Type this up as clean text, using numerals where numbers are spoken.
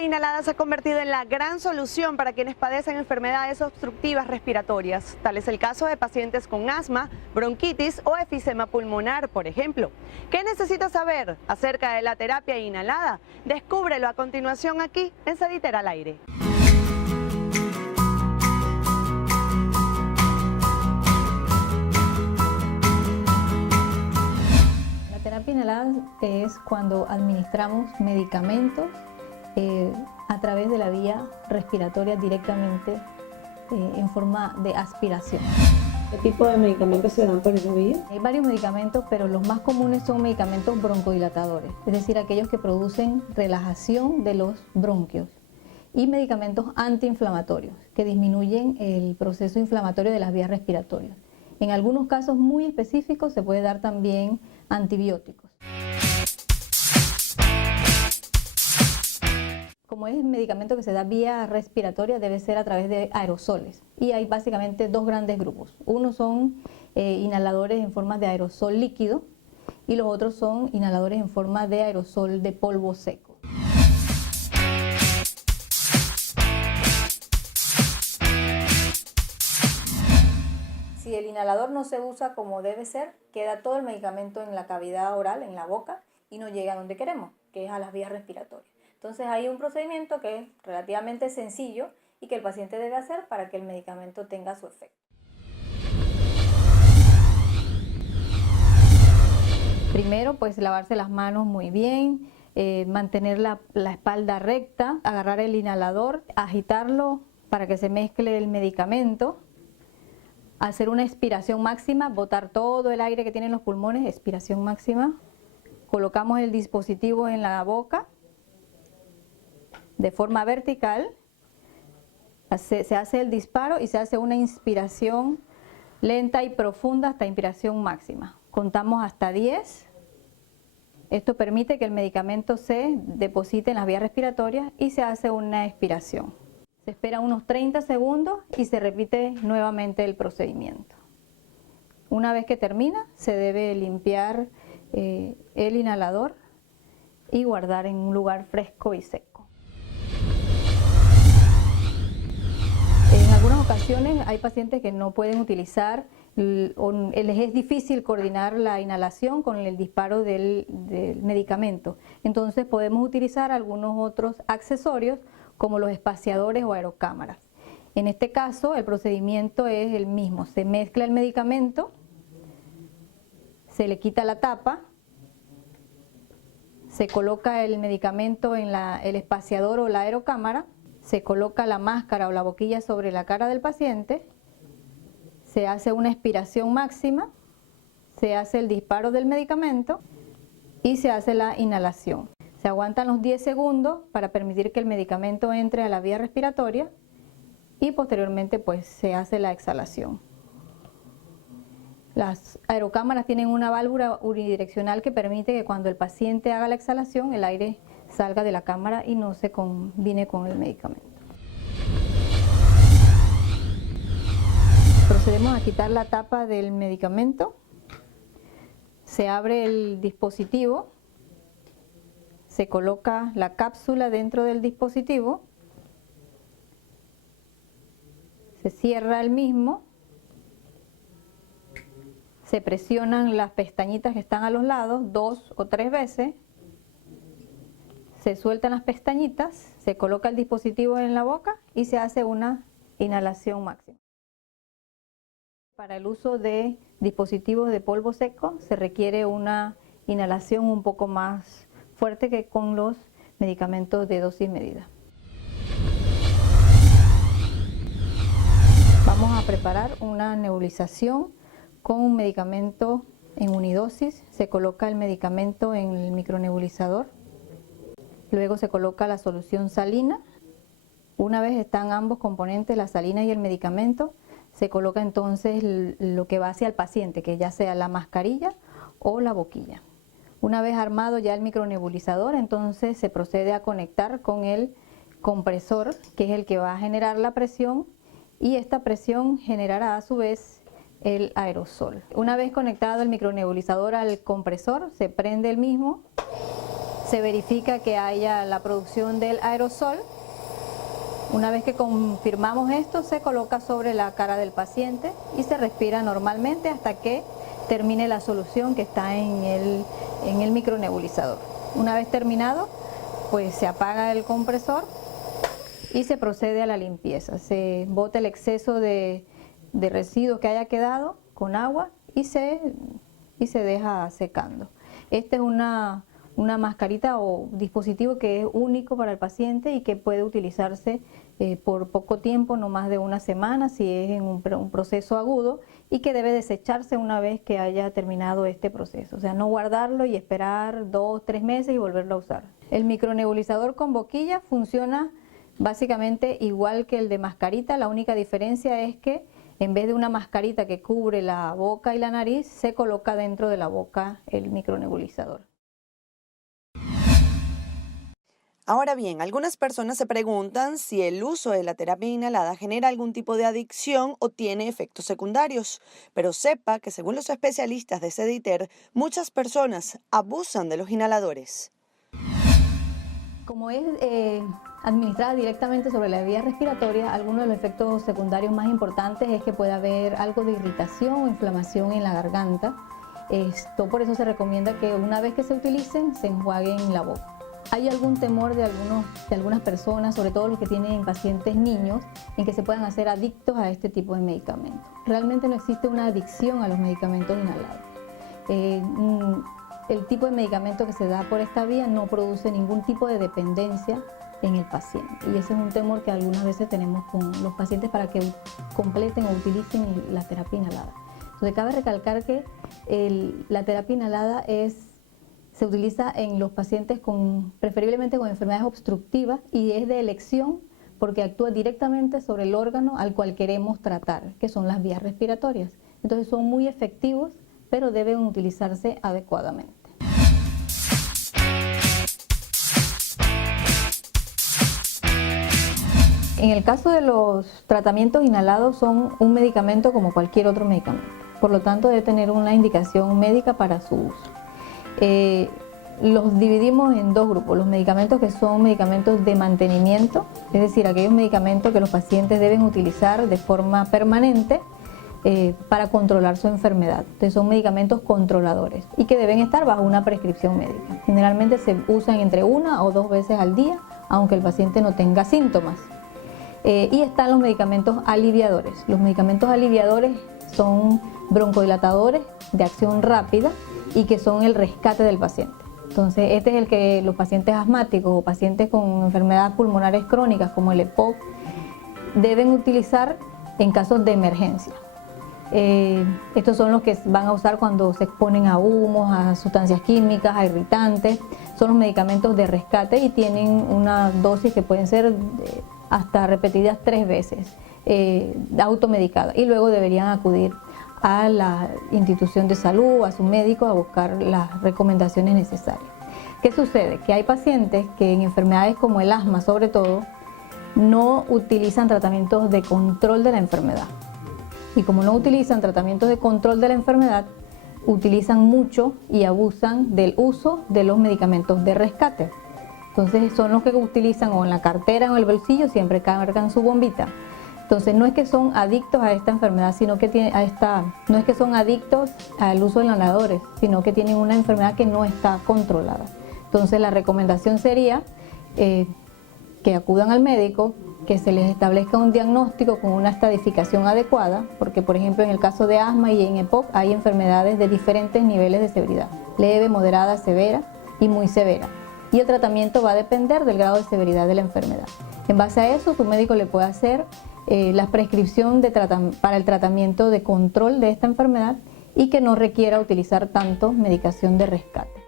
terapia inhalada se ha convertido en la gran solución para quienes padecen enfermedades obstructivas respiratorias. Tal es el caso de pacientes con asma, bronquitis o efisema pulmonar, por ejemplo. ¿Qué necesitas saber acerca de la terapia inhalada? Descúbrelo a continuación aquí en Sediter al Aire. La terapia inhalada es cuando administramos medicamentos a través de la vía respiratoria directamente en forma de aspiración. ¿Qué tipo de medicamentos se dan por esa vía? Hay varios medicamentos, pero los más comunes son medicamentos broncodilatadores, es decir, aquellos que producen relajación de los bronquios, y medicamentos antiinflamatorios que disminuyen el proceso inflamatorio de las vías respiratorias. En algunos casos muy específicos se puede dar también antibióticos. Como es un medicamento que se da vía respiratoria, debe ser a través de aerosoles. Y hay básicamente dos grandes grupos. Uno son inhaladores en forma de aerosol líquido y los otros son inhaladores en forma de aerosol de polvo seco. Si el inhalador no se usa como debe ser, queda todo el medicamento en la cavidad oral, en la boca, y no llega a donde queremos, que es a las vías respiratorias. Entonces hay un procedimiento que es relativamente sencillo y que el paciente debe hacer para que el medicamento tenga su efecto. Primero, pues lavarse las manos muy bien, mantener la espalda recta, agarrar el inhalador, agitarlo para que se mezcle el medicamento, hacer una expiración máxima, botar todo el aire que tienen los pulmones, expiración máxima. Colocamos el dispositivo en la boca de forma vertical, se hace el disparo y se hace una inspiración lenta y profunda hasta inspiración máxima. Contamos hasta 10. Esto permite que el medicamento se deposite en las vías respiratorias y se hace una expiración. Se espera unos 30 segundos y se repite nuevamente el procedimiento. Una vez que termina, se debe limpiar el inhalador y guardar en un lugar fresco y seco. En algunas ocasiones hay pacientes que no pueden utilizar o les es difícil coordinar la inhalación con el disparo del medicamento. Entonces podemos utilizar algunos otros accesorios como los espaciadores o aerocámaras. En este caso el procedimiento es el mismo, se mezcla el medicamento, se le quita la tapa, se coloca el medicamento en el espaciador o la aerocámara, se coloca la máscara o la boquilla sobre la cara del paciente, se hace una expiración máxima, se hace el disparo del medicamento y se hace la inhalación. Se aguantan los 10 segundos para permitir que el medicamento entre a la vía respiratoria y posteriormente pues se hace la exhalación. Las aerocámaras tienen una válvula unidireccional que permite que cuando el paciente haga la exhalación el aire salga de la cámara y no se combine con el medicamento. Procedemos a quitar la tapa del medicamento, se abre el dispositivo, se coloca la cápsula dentro del dispositivo, se cierra el mismo, se presionan las pestañitas que están a los lados 2 o 3 veces, se sueltan las pestañitas, se coloca el dispositivo en la boca y se hace una inhalación máxima. Para el uso de dispositivos de polvo seco se requiere una inhalación un poco más fuerte que con los medicamentos de dosis medida. Vamos a preparar una nebulización con un medicamento en unidosis. Se coloca el medicamento en el micronebulizador. Luego se coloca la solución salina. Una vez están ambos componentes, la salina y el medicamento, se coloca entonces lo que va hacia el paciente, que ya sea la mascarilla o la boquilla. Una vez armado ya el micronebulizador, entonces se procede a conectar con el compresor, que es el que va a generar la presión, y esta presión generará a su vez el aerosol. Una vez conectado el micronebulizador al compresor, se prende el mismo, se verifica que haya la producción del aerosol. Una vez que confirmamos esto, se coloca sobre la cara del paciente y se respira normalmente hasta que termine la solución que está en el micronebulizador. Una vez terminado, pues se apaga el compresor y se procede a la limpieza. Se bota el exceso de residuos que haya quedado con agua y se deja secando. Esta es una mascarita o dispositivo que es único para el paciente y que puede utilizarse por poco tiempo, no más de una semana, si es en un proceso agudo, y que debe desecharse una vez que haya terminado este proceso. O sea, no guardarlo y esperar 2 o 3 meses y volverlo a usar. El micronebulizador con boquilla funciona básicamente igual que el de mascarita. La única diferencia es que en vez de una mascarita que cubre la boca y la nariz, se coloca dentro de la boca el micronebulizador. Ahora bien, algunas personas se preguntan si el uso de la terapia inhalada genera algún tipo de adicción o tiene efectos secundarios, pero sepa que según los especialistas de Sediter, muchas personas abusan de los inhaladores. Como es administrada directamente sobre la vía respiratoria, algunos de los efectos secundarios más importantes es que puede haber algo de irritación o inflamación en la garganta. Por eso se recomienda que una vez que se utilicen, se enjuaguen la boca. Hay algún temor de algunas personas, sobre todo los que tienen pacientes niños, en que se puedan hacer adictos a este tipo de medicamentos. Realmente no existe una adicción a los medicamentos inhalados. El tipo de medicamento que se da por esta vía no produce ningún tipo de dependencia en el paciente. Y ese es un temor que algunas veces tenemos con los pacientes para que completen o utilicen la terapia inhalada. Entonces cabe recalcar que la terapia inhalada se utiliza en los pacientes preferiblemente con enfermedades obstructivas y es de elección porque actúa directamente sobre el órgano al cual queremos tratar, que son las vías respiratorias. Entonces son muy efectivos, pero deben utilizarse adecuadamente. En el caso de los tratamientos inhalados son un medicamento como cualquier otro medicamento, por lo tanto debe tener una indicación médica para su uso. Los dividimos en 2 grupos, los medicamentos que son medicamentos de mantenimiento, es decir, aquellos medicamentos que los pacientes deben utilizar de forma permanente para controlar su enfermedad. Entonces son medicamentos controladores y que deben estar bajo una prescripción médica. Generalmente se usan entre 1 o 2 veces al día, aunque el paciente no tenga síntomas. Y están los medicamentos aliviadores. Los medicamentos aliviadores son broncodilatadores de acción rápida y que son el rescate del paciente. Entonces este es el que los pacientes asmáticos o pacientes con enfermedades pulmonares crónicas como el EPOC deben utilizar en casos de emergencia. Estos son los que van a usar cuando se exponen a humos, a sustancias químicas, a irritantes. Son los medicamentos de rescate y tienen una dosis que pueden ser hasta repetidas 3 veces, automedicadas, y luego deberían acudir a la institución de salud, a su médico, a buscar las recomendaciones necesarias. ¿Qué sucede? Que hay pacientes que en enfermedades como el asma, sobre todo, no utilizan tratamientos de control de la enfermedad. Y como no utilizan tratamientos de control de la enfermedad, utilizan mucho y abusan del uso de los medicamentos de rescate. Entonces son los que utilizan o en la cartera o en el bolsillo, siempre cargan su bombita. Entonces no es que son adictos a esta enfermedad, sino que no es que son adictos al uso de inhaladores, sino que tienen una enfermedad que no está controlada. Entonces la recomendación sería que acudan al médico, que se les establezca un diagnóstico con una estadificación adecuada, porque por ejemplo en el caso de asma y en EPOC hay enfermedades de diferentes niveles de severidad, leve, moderada, severa y muy severa. Y el tratamiento va a depender del grado de severidad de la enfermedad. En base a eso, su médico le puede hacer la prescripción para el tratamiento de control de esta enfermedad y que no requiera utilizar tanto medicación de rescate.